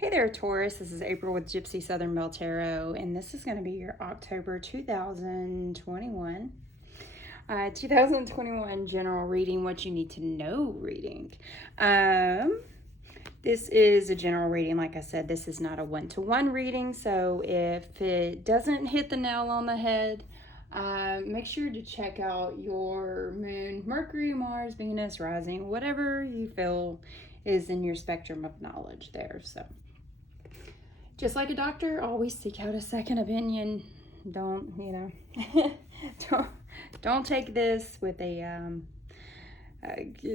Hey there, Taurus. This is April with Gypsy Southern Belle Tarot, and this is going to be your October 2021. 2021 general reading, what you need to know reading. This is a general reading. Like I said, this is not a one-to-one reading, so if it doesn't hit the nail on the head, make sure to check out your moon, Mercury, Mars, Venus, rising, whatever you feel is in your spectrum of knowledge there. So just like a doctor, always seek out a second opinion. Don't, don't take this with a,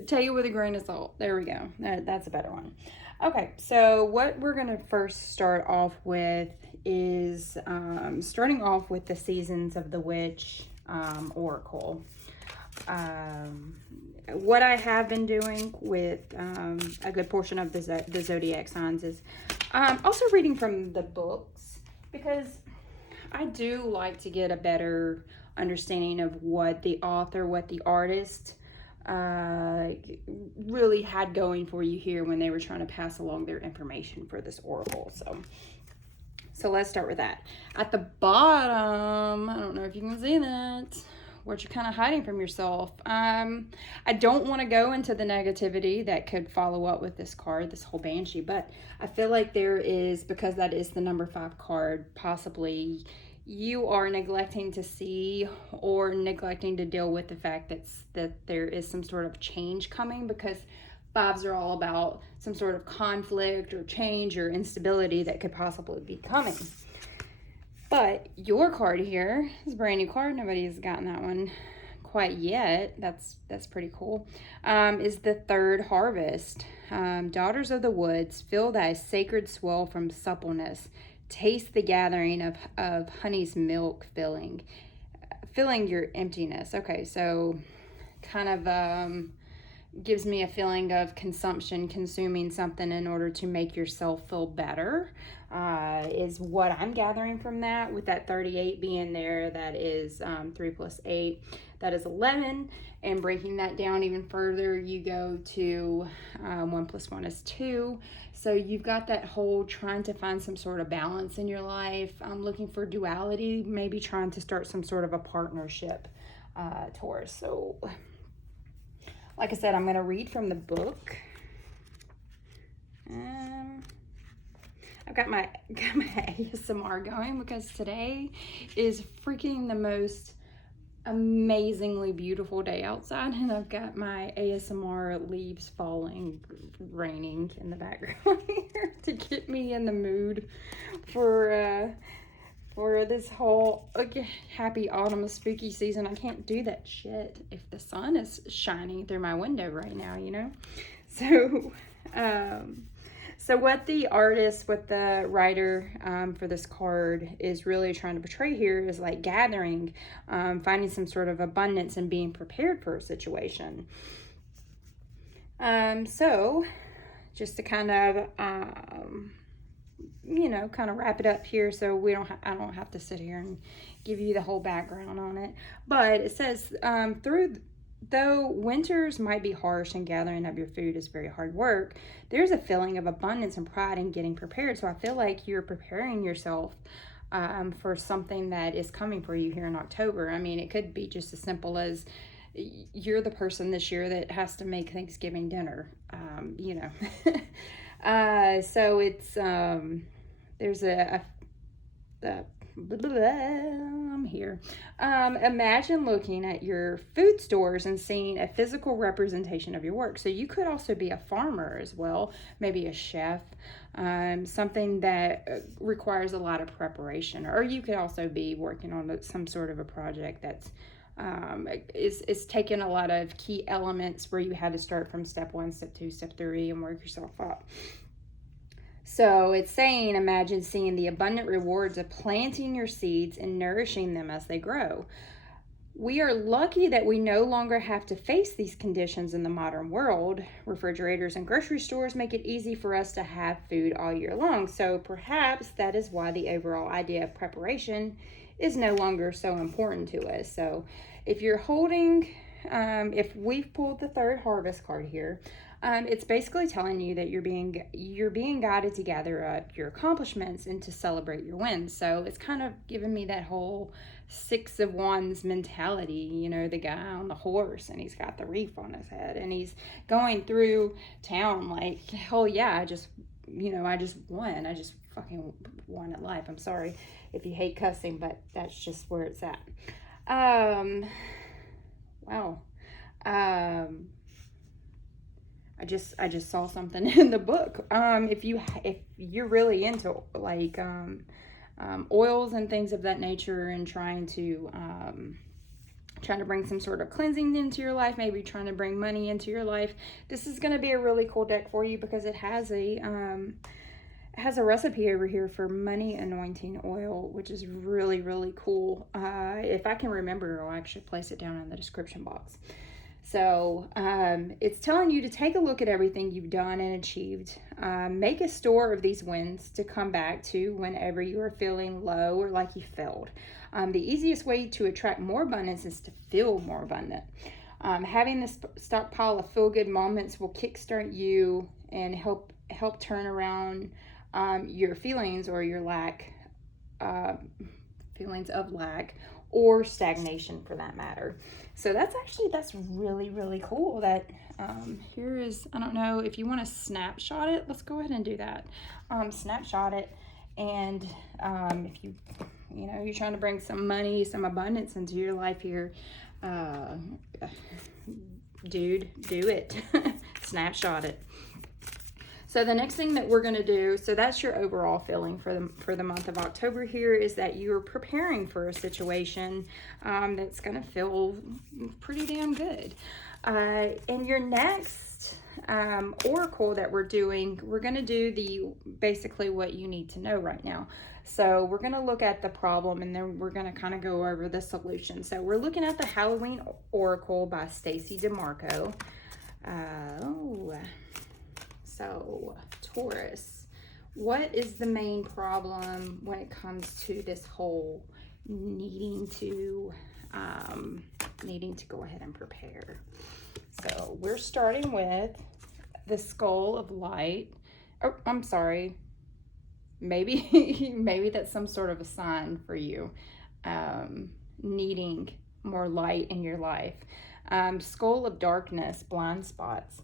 take it with a grain of salt. There we go. That's a better one. Okay, so what we're going to first start off with is starting off with the Seasons of the Witch Oracle. What I have been doing with a good portion of the zodiac signs is also reading from the books, because I do like to get a better understanding of what the author, what the artist really had going for you here when they were trying to pass along their information for this oracle. So let's start with that. At the bottom, I don't know if you can see that, what you're kind of hiding from yourself. I don't want to go into the negativity that could follow up with this card, this whole Banshee, but I feel like there is, because that is the number 5 card, possibly you are neglecting to see or neglecting to deal with the fact that there is some sort of change coming, because 5s are all about some sort of conflict or change or instability that could possibly be coming. But your card here is a brand new card. Nobody's gotten that one quite yet. That's pretty cool. Is the third harvest. Daughters of the woods, feel thy sacred swell from suppleness. Taste the gathering of honey's milk filling your emptiness. Okay, so kind of gives me a feeling of consumption, consuming something in order to make yourself feel better, is what I'm gathering from that. With that 38 being there, that is 3 plus 8, that is 11. And breaking that down even further, you go to 1 plus 1 is 2. So you've got that whole trying to find some sort of balance in your life. I'm looking for duality, maybe trying to start some sort of a partnership, Taurus. So like I said, I'm going to read from the book. I've got my ASMR going because today is freaking the most amazingly beautiful day outside, and I've got my ASMR leaves falling, raining in the background here to get me in the mood for this whole happy autumn spooky season. I can't do that shit if the sun is shining through my window right now, you know? So what the artist, what the writer for this card is really trying to portray here is like gathering, finding some sort of abundance and being prepared for a situation. So just to kind of kind of wrap it up here, so I don't have to sit here and give you the whole background on it. But it says, though winters might be harsh and gathering up your food is very hard work, there's a feeling of abundance and pride in getting prepared. So I feel like you're preparing yourself for something that is coming for you here in October. I mean, it could be just as simple as you're the person this year that has to make Thanksgiving dinner, so it's there's I'm here. Imagine looking at your food stores and seeing a physical representation of your work. So you could also be a farmer as well, maybe a chef, something that requires a lot of preparation. Or you could also be working on some sort of a project that's is taking a lot of key elements where you had to start from step 1, step 2, step 3, and work yourself up. So it's saying, imagine seeing the abundant rewards of planting your seeds and nourishing them as they grow. We are lucky that we no longer have to face these conditions in the modern world. Refrigerators and grocery stores make it easy for us to have food all year long. So perhaps that is why the overall idea of preparation is no longer so important to us. So if you're holding, if we've pulled the third harvest card here, It's basically telling you that you're being guided to gather up your accomplishments and to celebrate your wins. So it's kind of giving me that whole Six of Wands mentality, you know, the guy on the horse and he's got the wreath on his head and he's going through town like, hell yeah, I just won. I just fucking won at life. I'm sorry if you hate cussing, but that's just where it's at. Wow. I just saw something in the book. If you're really into like oils and things of that nature and trying to bring some sort of cleansing into your life, maybe trying to bring money into your life, this is going to be a really cool deck for you because it has a recipe over here for money anointing oil, which is really, really cool. If I can remember, I'll actually place it down in the description box. So it's telling you to take a look at everything you've done and achieved. Make a store of these wins to come back to whenever you are feeling low or like you failed. The easiest way to attract more abundance is to feel more abundant. Having this stockpile of feel-good moments will kickstart you and help turn around your feelings or your feelings of lack or stagnation for that matter. So that's really, really cool. That here is, I don't know if you want to snapshot it, let's go ahead and do that. Snapshot it, and if you're trying to bring some money, some abundance into your life here, dude, do it. Snapshot it. So the next thing that we're going to do, so that's your overall feeling for the month of October here, is that you're preparing for a situation that's going to feel pretty damn good. In your next oracle that we're going to do basically what you need to know right now. So we're going to look at the problem and then we're going to kind of go over the solution. So we're looking at the Halloween Oracle by Stacey DeMarco. So, Taurus, what is the main problem when it comes to this whole needing to go ahead and prepare? So, we're starting with the Skull of Light. Oh, I'm sorry. Maybe that's some sort of a sign for you, needing more light in your life. Skull of Darkness, blind spots.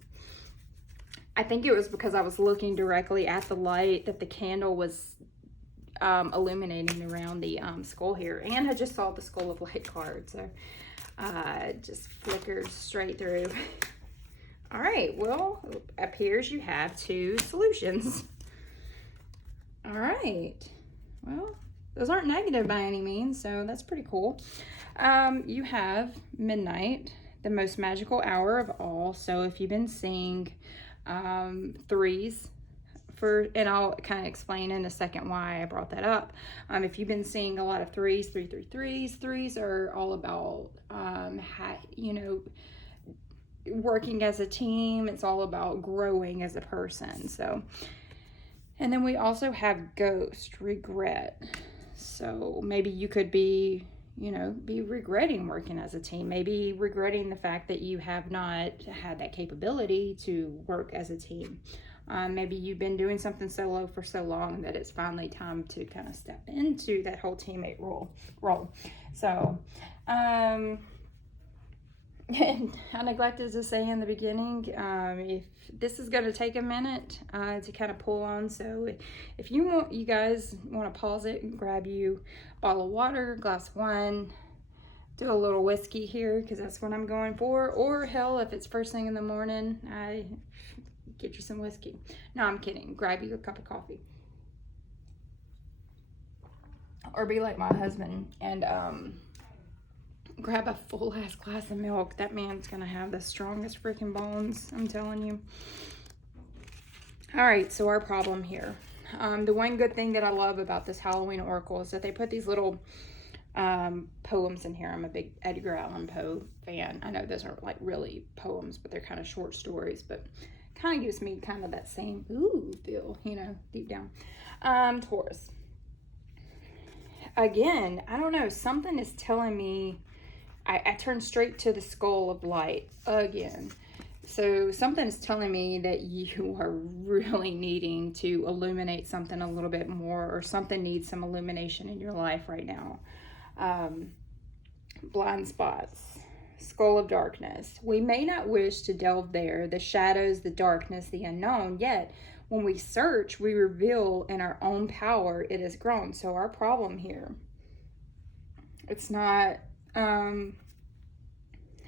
I think it was because I was looking directly at the light that the candle was illuminating around the skull here. And I just saw the Skull of Light card, so it just flickered straight through. All right, well, it appears you have two solutions. All right, well, those aren't negative by any means, so that's pretty cool. You have midnight, the most magical hour of all. So if you've been seeing threes, and I'll kind of explain in a second why I brought that up. If you've been seeing a lot of threes, threes are all about working as a team. It's all about growing as a person. So, and then we also have ghost, regret. So maybe you could be regretting working as a team, maybe regretting the fact that you have not had that capability to work as a team. Maybe you've been doing something solo for so long that it's finally time to kind of step into that whole teammate role. So, and I neglected to say in the beginning, if this is going to take a minute to kind of pull on, so if you guys want to pause it and grab you a bottle of water, glass of wine, do a little whiskey here because that's what I'm going for, or hell, if it's first thing in the morning, I get you some whiskey. No, I'm kidding. Grab you a cup of coffee, or be like my husband and grab a full ass glass of milk. That man's gonna have the strongest freaking bones, I'm telling you. All right, so our problem here. The one good thing that I love about this Halloween Oracle is that they put these little poems in here. I'm a big Edgar Allan Poe fan. I know those aren't like really poems, but they're kind of short stories, but kind of gives me kind of that same feel, deep down. Taurus. Again, I don't know, something is telling me I turned straight to the Skull of Light again. So something's telling me that you are really needing to illuminate something a little bit more, or something needs some illumination in your life right now. Blind spots, skull of darkness. We may not wish to delve there, the shadows, the darkness, the unknown, yet when we search, we reveal in our own power it has grown. So our problem here, it's not,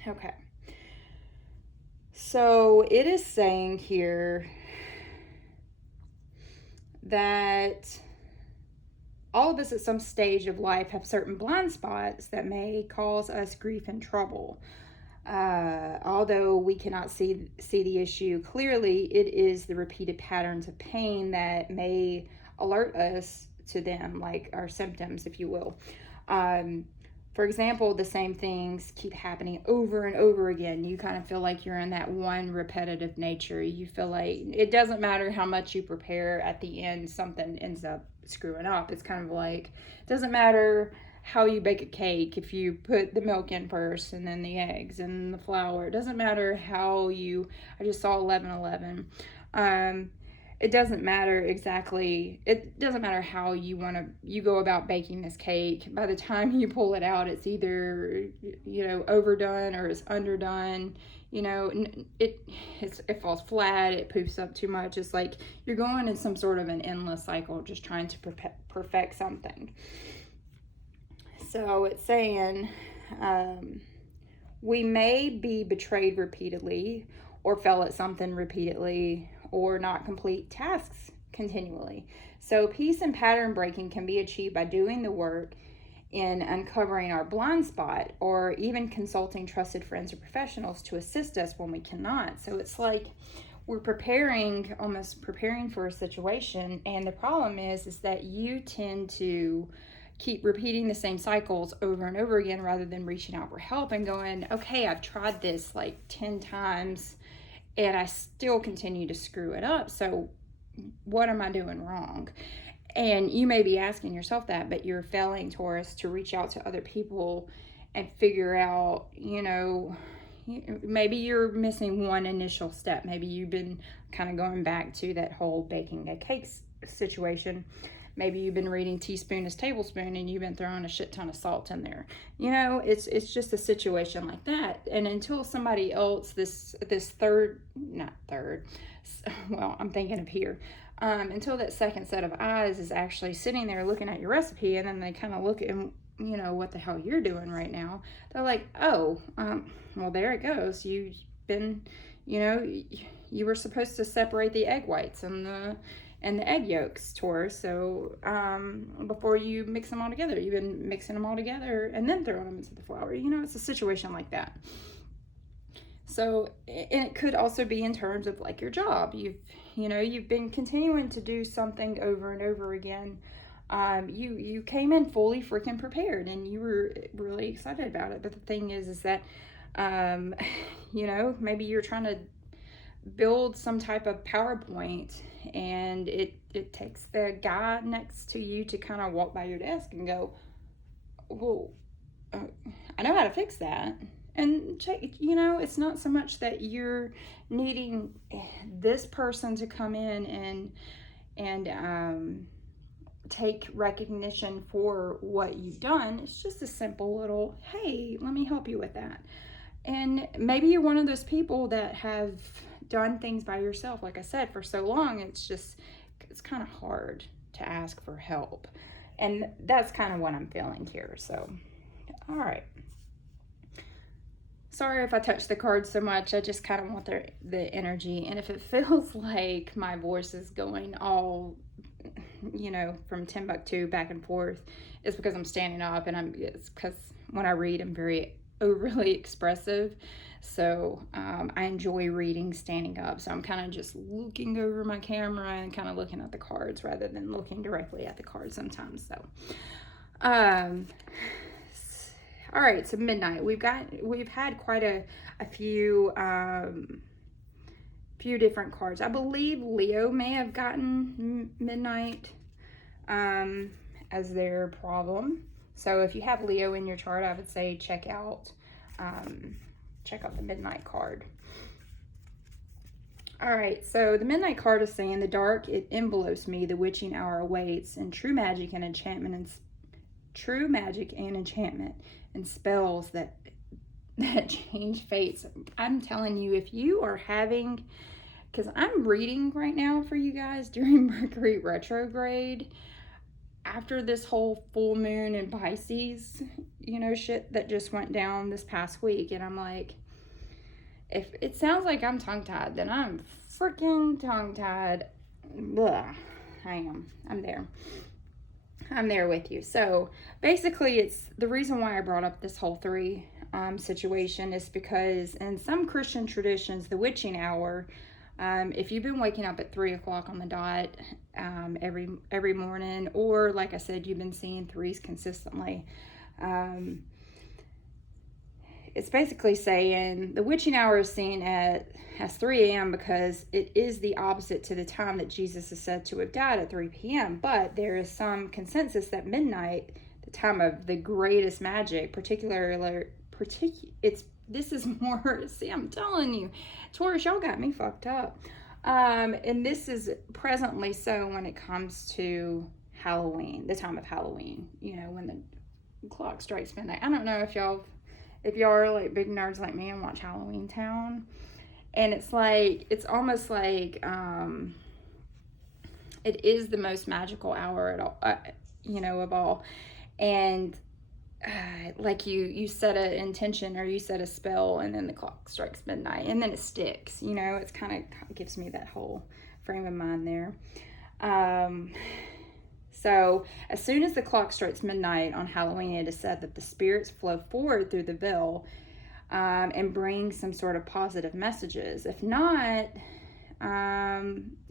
okay. So it is saying here that all of us at some stage of life have certain blind spots that may cause us grief and trouble. Although we cannot see the issue clearly, it is the repeated patterns of pain that may alert us to them, like our symptoms, if you will. For example, the same things keep happening over and over again. You kind of feel like you're in that one repetitive nature. You feel like it doesn't matter how much you prepare, at the end something ends up screwing up. It's kind of like, it doesn't matter how you bake a cake, if you put the milk in first and then the eggs and the flour. It doesn't matter how you, I just saw 11:11. It doesn't matter exactly, it doesn't matter how you go about baking this cake. By the time you pull it out, it's either, overdone or it's underdone. It falls flat, it poofs up too much. It's like you're going in some sort of an endless cycle, just trying to perfect something. So it's saying we may be betrayed repeatedly, or fail at something repeatedly, or not complete tasks continually. So peace and pattern breaking can be achieved by doing the work in uncovering our blind spot, or even consulting trusted friends or professionals to assist us when we cannot. So it's like we're almost preparing for a situation, and the problem is that you tend to keep repeating the same cycles over and over again, rather than reaching out for help and going, okay, I've tried this like 10 times and I still continue to screw it up. So what am I doing wrong? And you may be asking yourself that, but you're failing, Taurus, to reach out to other people and figure out, maybe you're missing one initial step. Maybe you've been kind of going back to that whole baking a cake situation. Maybe you've been reading teaspoon is tablespoon and you've been throwing a shit ton of salt in there. It's just a situation like that. And until somebody else, I'm thinking of here, until that second set of eyes is actually sitting there looking at your recipe, and then they kind of look at, what the hell you're doing right now. They're like, oh, well, there it goes. You've been, you were supposed to separate the egg whites and the egg yolks, Taurus. So before you mix them all together, you've been mixing them all together and then throwing them into the flour. It's a situation like that. So, and it could also be in terms of like your job. You've been continuing to do something over and over again. You came in fully freaking prepared and you were really excited about it. But the thing is that, maybe you're trying to build some type of PowerPoint, and it takes the guy next to you to kind of walk by your desk and go, well, I know how to fix that. And it's not so much that you're needing this person to come in and take recognition for what you've done. It's just a simple little, hey, let me help you with that. And maybe you're one of those people that have done things by yourself, like I said, for so long. It's kind of hard to ask for help. And that's kind of what I'm feeling here. So, all right. Sorry if I touch the cards so much. I just kind of want the energy. And if it feels like my voice is going all, from Timbuktu back and forth, it's because I'm standing up, and it's because when I read, I'm very overly expressive. So I enjoy reading standing up. So I'm kind of just looking over my camera and kind of looking at the cards rather than looking directly at the cards sometimes. So, all right, so midnight. We've had quite a few different cards. I believe Leo may have gotten midnight as their problem. So if you have Leo in your chart, I would say check out the midnight card. All right, so the Midnight card is saying, the dark, it envelopes me, the witching hour awaits, and true magic and enchantment and spells that change fates. I'm telling you, if you are having, because I'm reading right now for you guys during Mercury retrograde, after this whole full moon in Pisces, you know, shit that just went down this past week, and I'm like, if it sounds like I'm tongue-tied, then I'm freaking tongue-tied. Blah. I am. I'm there. I'm there with you. So basically, it's the reason why I brought up this whole three situation is because in some Christian traditions, the witching hour, if you've been waking up at 3 o'clock on the dot every morning, or like I said, you've been seeing threes consistently, it's basically saying the witching hour is seen as 3 a.m. because it is the opposite to the time that Jesus is said to have died at 3 p.m. But there is some consensus that midnight, the time of the greatest magic, this is more, see, I'm telling you, Taurus, y'all got me fucked up. And this is presently so when it comes to Halloween, the time of Halloween, you know, when the clock strikes midnight. I don't know if y'all are like big nerds like me and watch Halloween Town, and it's almost like it is the most magical hour at all, you know, of all. And like you set an intention or you set a spell, and then the clock strikes midnight, and then it sticks, you know. It's kind of gives me that whole frame of mind there. So as soon as the clock strikes midnight on Halloween, it is said that the spirits flow forward through the veil and bring some sort of positive messages. If not,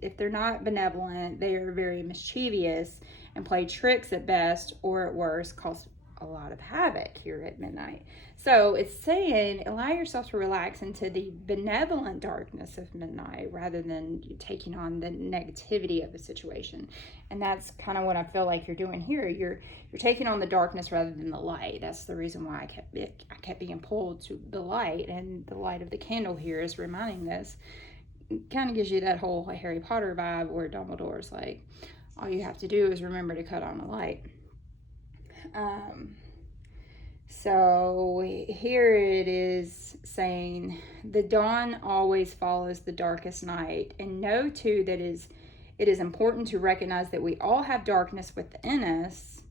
if they're not benevolent, they are very mischievous and play tricks at best, or at worst, cause a lot of havoc here at midnight. So it's saying, allow yourself to relax into the benevolent darkness of midnight rather than taking on the negativity of the situation. And that's kind of what I feel like you're doing here. You're taking on the darkness rather than the light. That's the reason why I kept being pulled to the light, and the light of the candle here is reminding this. It kind of gives you that whole Harry Potter vibe where Dumbledore's like, all you have to do is remember to cut on the light. So here it is saying, the dawn always follows the darkest night, and know too that it is important to recognize that we all have darkness within us.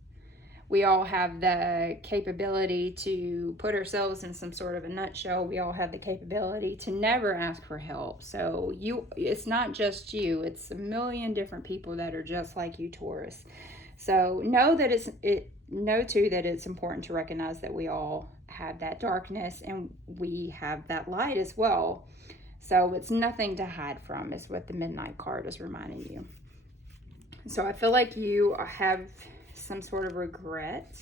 We all have the capability to put ourselves in some sort of a nutshell. We all have the capability to never ask for help. So it's not just you, it's a million different people that are just like you, Taurus. So know too that it's important to recognize that we all have that darkness, and we have that light as well. So it's nothing to hide from, is what the Midnight card is reminding you. So I feel like you have some sort of regret.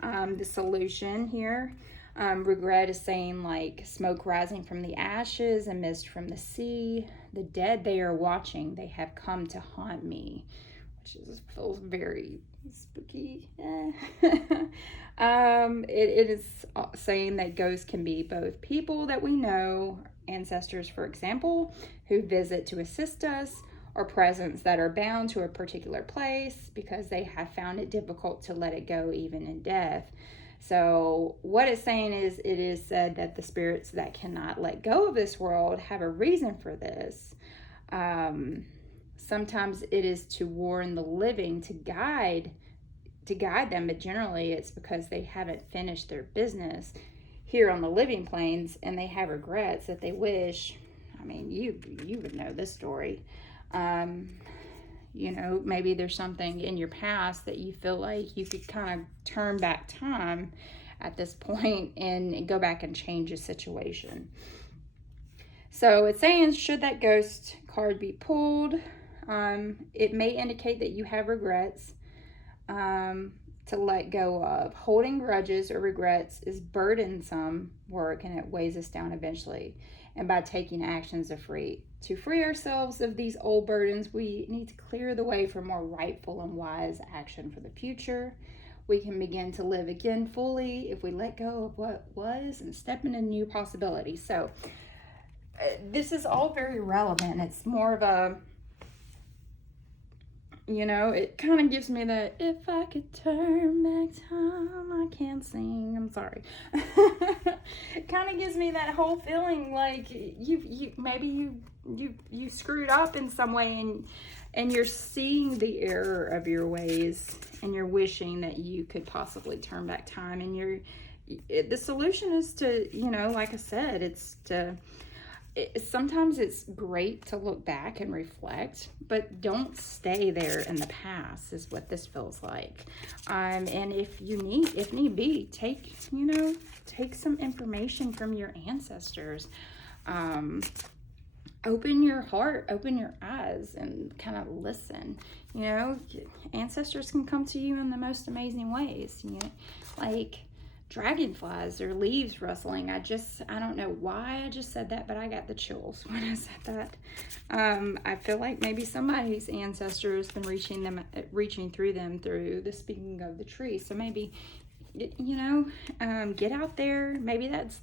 The solution here, regret is saying like smoke rising from the ashes and mist from the sea. The dead they are watching, they have come to haunt me. Which feels very spooky. It is saying that ghosts can be both people that we know, ancestors, for example, who visit to assist us, or presents that are bound to a particular place because they have found it difficult to let it go even in death. So what it's saying is, it is said that the spirits that cannot let go of this world have a reason for this. Sometimes it is to warn the living, to guide them, but generally it's because they haven't finished their business here on the living planes, and they have regrets that they wish. I mean, you would know this story. You know, maybe there's something in your past that you feel like you could kind of turn back time at this point and go back and change a situation. So it's saying, should that ghost card be pulled, it may indicate that you have regrets to let go of. Holding grudges or regrets is burdensome work, and it weighs us down eventually. And by taking actions to free ourselves of these old burdens, we need to clear the way for more rightful and wise action for the future. We can begin to live again fully if we let go of what was and step into new possibilities. So this is all very relevant. It's more of a, you know, it kind of gives me that, if I could turn back time, I can't sing, I'm sorry. It kind of gives me that whole feeling like maybe you screwed up in some way, and you're seeing the error of your ways, and you're wishing that you could possibly turn back time. And the solution is to, you know, like I said, sometimes it's great to look back and reflect, but don't stay there in the past, is what this feels like. And if need be, take some information from your ancestors. Open your heart, open your eyes, and kind of listen. You know, ancestors can come to you in the most amazing ways, you know, like dragonflies or leaves rustling. I don't know why I just said that, but I got the chills when I said that. I feel like maybe somebody's ancestor has been reaching through them through the speaking of the tree. So maybe, you know, get out there. Maybe that's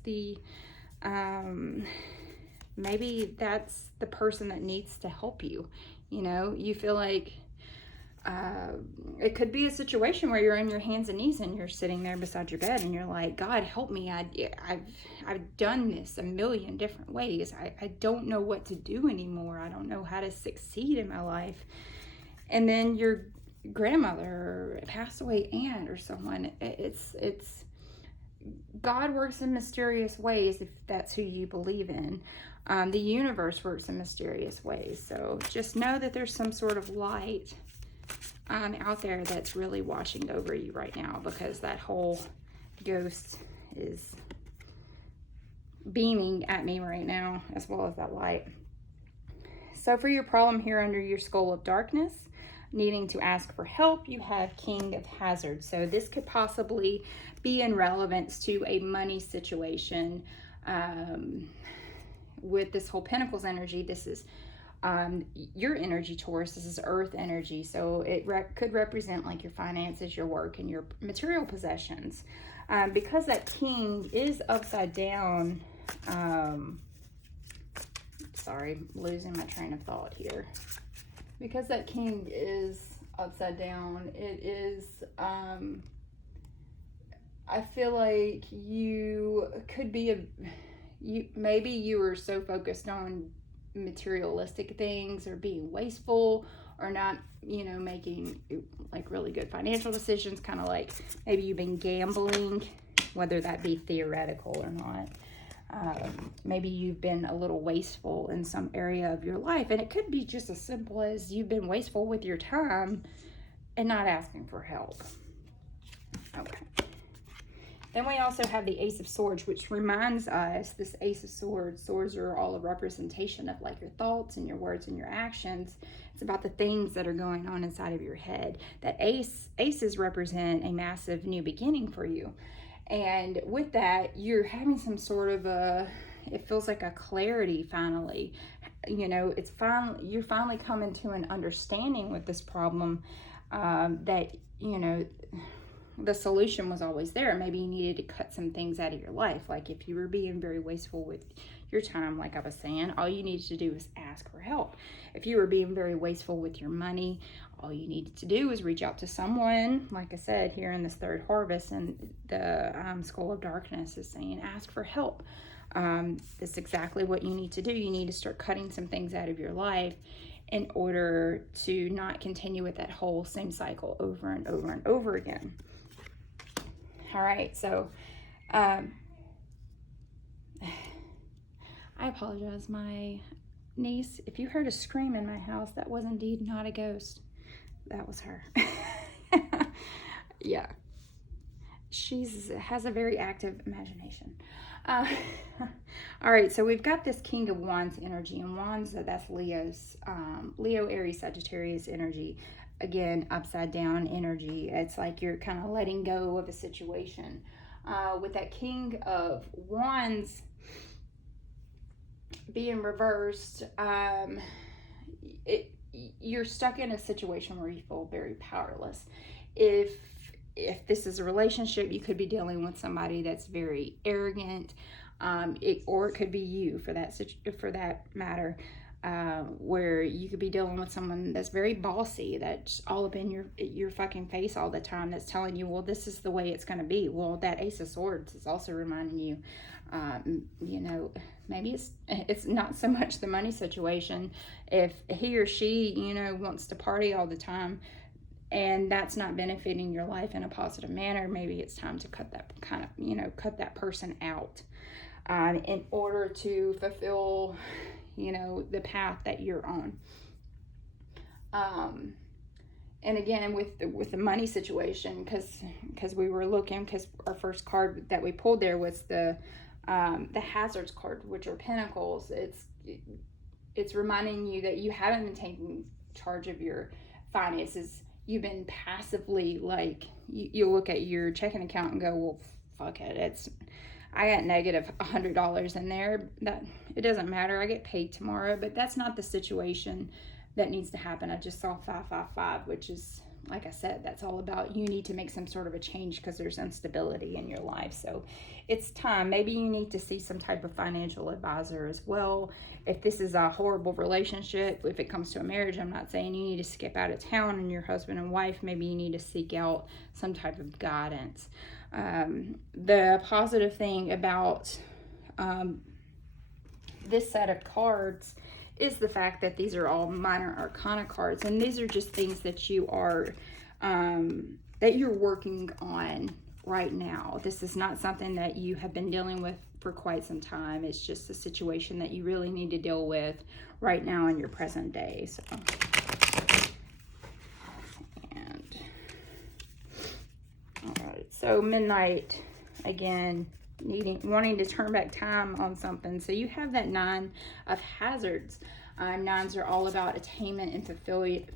the person that needs to help you. You know, you feel like it could be a situation where you're on your hands and knees and you're sitting there beside your bed and you're like, God, help me. I've done this a million different ways. I don't know what to do anymore. I don't know how to succeed in my life. And then your grandmother or passed away aunt or someone, it's God works in mysterious ways, if that's who you believe in. The universe works in mysterious ways. So just know that there's some sort of light out there that's really watching over you right now, because that whole ghost is beaming at me right now, as well as that light. So for your problem here under your skull of darkness, needing to ask for help, you have King of Hazards. So this could possibly be in relevance to a money situation. With this whole Pentacles energy, this is your energy, Taurus. This is earth energy, so it could represent like your finances, your work, and your material possessions. Because that king is upside down, sorry, losing my train of thought here. Because that king is upside down, it is, I feel like you could be maybe you were so focused on materialistic things, or being wasteful, or not, you know, making like really good financial decisions, kind of like maybe you've been gambling, whether that be theoretical or not. Maybe you've been a little wasteful in some area of your life, and it could be just as simple as you've been wasteful with your time and not asking for help. Okay. Then we also have the Ace of Swords, which reminds us, this Ace of Swords, swords are all a representation of like your thoughts and your words and your actions. It's about the things that are going on inside of your head. That aces represent a massive new beginning for you. And with that, you're having some sort of it feels like a clarity finally. You know, you're finally coming to an understanding with this problem, that, you know, the solution was always there. Maybe you needed to cut some things out of your life. Like if you were being very wasteful with your time, like I was saying, all you needed to do was ask for help. If you were being very wasteful with your money, all you needed to do was reach out to someone. Like I said, here in this third harvest, and the Skull of Darkness is saying, ask for help. That's exactly what you need to do. You need to start cutting some things out of your life in order to not continue with that whole same cycle over and over and over again. All right, so I apologize, my niece. If you heard a scream in my house, that was indeed not a ghost. That was her. Yeah, has a very active imagination. All right, so we've got this King of Wands energy, and Wands, that's Leo's, Leo, Aries, Sagittarius energy. Again, upside down energy. It's like you're kind of letting go of a situation. With that King of Wands being reversed, you're stuck in a situation where you feel very powerless. If this is a relationship, you could be dealing with somebody that's very arrogant, Or it could be you for that matter, where you could be dealing with someone that's very bossy, that's all up in your fucking face all the time, that's telling you, well, this is the way it's going to be. Well, that Ace of Swords is also reminding you, you know, maybe it's not so much the money situation. If he or she, you know, wants to party all the time and that's not benefiting your life in a positive manner, maybe it's time to cut that person out, in order to fulfill, you know, the path that you're on. And again, with the money situation, because we were looking, because our first card that we pulled there was the hazards card, which are pentacles. It's reminding you that you haven't been taking charge of your finances. You've been passively, like, you look at your checking account and go, well, fuck it, I got negative $100 in there. That it doesn't matter. I get paid tomorrow. But that's not the situation that needs to happen. I just saw 555, which is, like I said, that's all about you need to make some sort of a change because there's instability in your life. So it's time. Maybe you need to see some type of financial advisor as well. If this is a horrible relationship, if it comes to a marriage, I'm not saying you need to skip out of town and your husband and wife. Maybe you need to seek out some type of guidance. The positive thing about this set of cards is the fact that these are all minor arcana cards, and these are just things that you are that you're working on right now. This is not something that you have been dealing with for quite some time. It's just a situation that you really need to deal with right now in your present day. So, and all right, so midnight again, wanting to turn back time on something. So you have that 9 of hazards. Nines are all about attainment and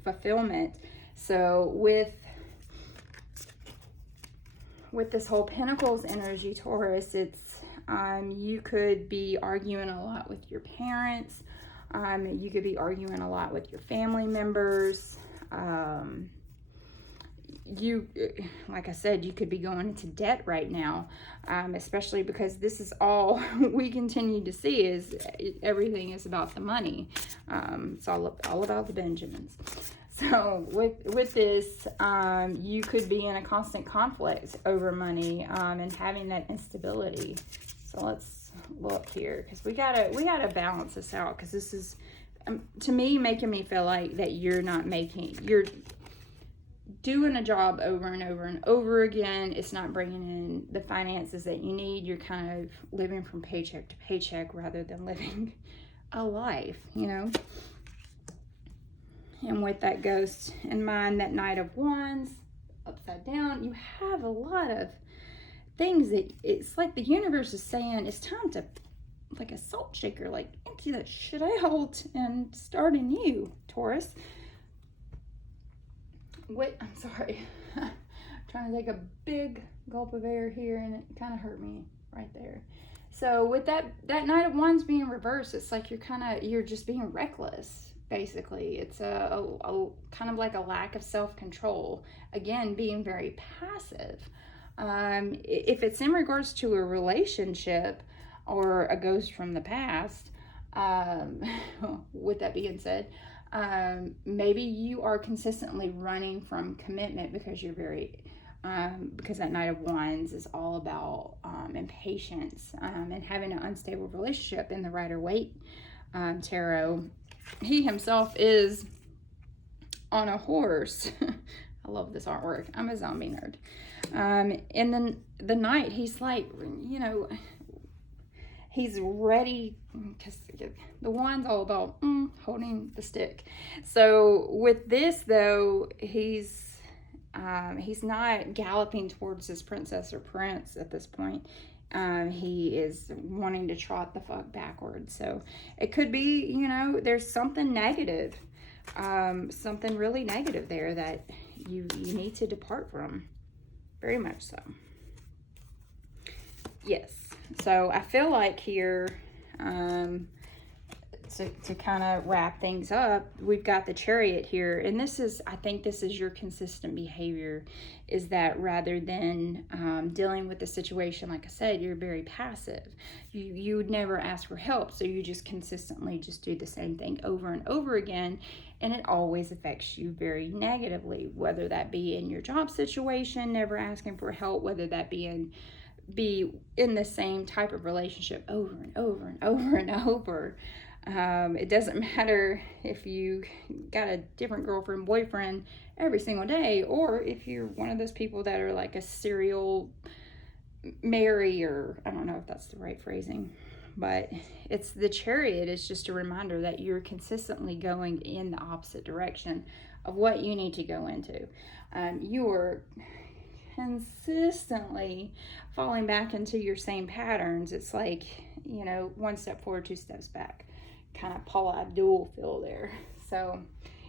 fulfillment. So with this whole Pentacles energy, Taurus, it's you could be arguing a lot with your parents. You could be arguing a lot with your family members. You, like I said, you could be going into debt right now, especially because this is all we continue to see is everything is about the money. It's all about the Benjamins. So with this, you could be in a constant conflict over money, and having that instability. So let's look here, because we gotta balance this out, because this is, to me, making me feel like that you're doing a job over and over and over again. It's not bringing in the finances that you need. You're kind of living from paycheck to paycheck rather than living a life, you know. And with that ghost in mind, that Knight of Wands upside down, you have a lot of things that it's like the universe is saying it's time to, like a salt shaker, like empty that shit out and start anew, Taurus. Wait, I'm sorry. I'm trying to take a big gulp of air here, and it kind of hurt me right there. So with that Knight of Wands being reversed, it's like you're just being reckless, basically. It's a kind of like a lack of self-control. Again, being very passive. If it's in regards to a relationship or a ghost from the past, with that being said, maybe you are consistently running from commitment because you're very, because that Knight of Wands is all about impatience, and having an unstable relationship. In the Rider-Waite tarot, he himself is on a horse. I love this artwork. I'm a zombie nerd. And then the Knight, he's like, you know, he's ready, because the wand's all about holding the stick. So with this, though, he's not galloping towards his princess or prince at this point. He is wanting to trot the fuck backwards. So it could be, you know, there's something negative, something really negative there that you need to depart from. Very much so. Yes. So I feel like here, to kind of wrap things up, we've got the Chariot here. And this is, I think this is your consistent behavior, is that rather than dealing with the situation, like I said, you're very passive. You would never ask for help. So you just consistently just do the same thing over and over again. And it always affects you very negatively, whether that be in your job situation, never asking for help, whether that be in the same type of relationship over and over and over and over. It doesn't matter if you got a different girlfriend, boyfriend every single day, or if you're one of those people that are like a serial marry, or I don't know if that's the right phrasing, but it's the Chariot is just a reminder that you're consistently going in the opposite direction of what you need to go into. You are consistently falling back into your same patterns. It's like, you know, one step forward, two steps back, kind of Paula Abdul feel there. So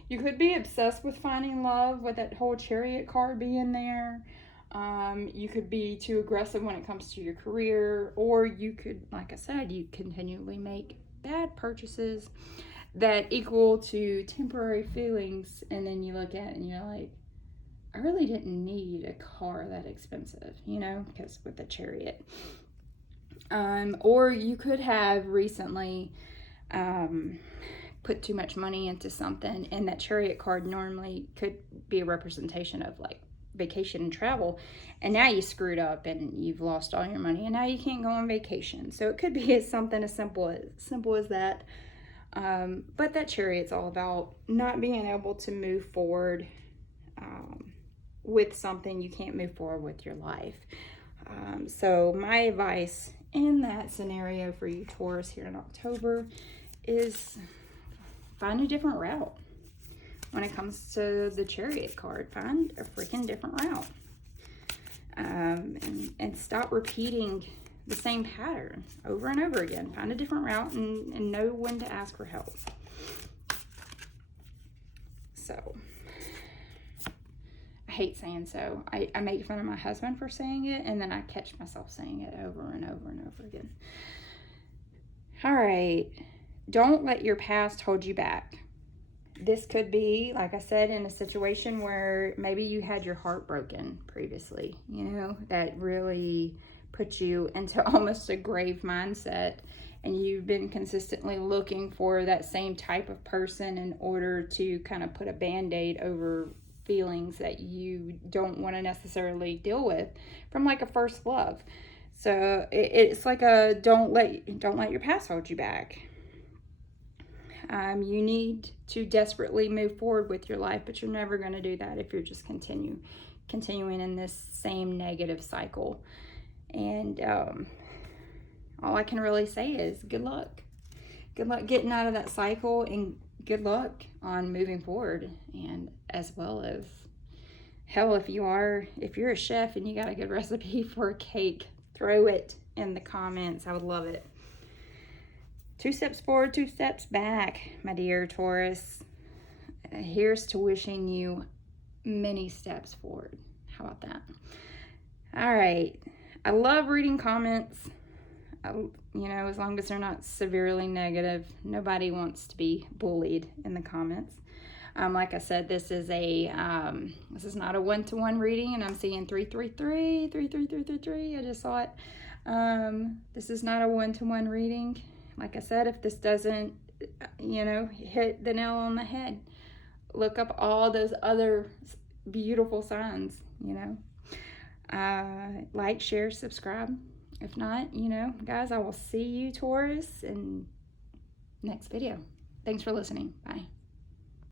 you could be obsessed with finding love with that whole Chariot card being there. You could be too aggressive when it comes to your career, or you could, like I said, you continually make bad purchases that equal to temporary feelings, and then you look at it and you're like, I really didn't need a car that expensive, you know, because with the Chariot. Or you could have recently put too much money into something, and that Chariot card normally could be a representation of like vacation and travel, and now you screwed up and you've lost all your money and now you can't go on vacation. So it could be something as simple as that. But that Chariot's all about not being able to move forward with something. You can't move forward with your life. So my advice in that scenario for you Taurus here in October is find a different route. When it comes to the Chariot card, find a freaking different route. And stop repeating the same pattern over and over again. Find a different route and know when to ask for help. So, I hate saying so. I make fun of my husband for saying it, and then I catch myself saying it over and over and over again. All right. Don't let your past hold you back. This could be, like I said, in a situation where maybe you had your heart broken previously, you know, that really put you into almost a grave mindset, and you've been consistently looking for that same type of person in order to kind of put a band-aid over feelings that you don't want to necessarily deal with from like a first love. So it's like a don't let your past hold you back. You need to desperately move forward with your life, but you're never going to do that if you're just continuing in this same negative cycle. And all I can really say is good luck. Good luck getting out of that cycle, and good luck on moving forward. And as well as, hell, if you're a chef and you got a good recipe for a cake, throw it in the comments. I would love it. 2 steps forward, 2 steps back, my dear Taurus. Here's to wishing you many steps forward. How about that? All right. I love reading comments. You know, as long as they're not severely negative. Nobody wants to be bullied in the comments. Like I said, this is not a one-to-one reading, and I'm seeing 333, 33333. I just saw it. This is not a one-to-one reading. Like I said, if this doesn't, you know, hit the nail on the head, look up all those other beautiful signs, you know. Like, share, subscribe. If not, you know, guys, I will see you, Taurus, in next video. Thanks for listening. Bye.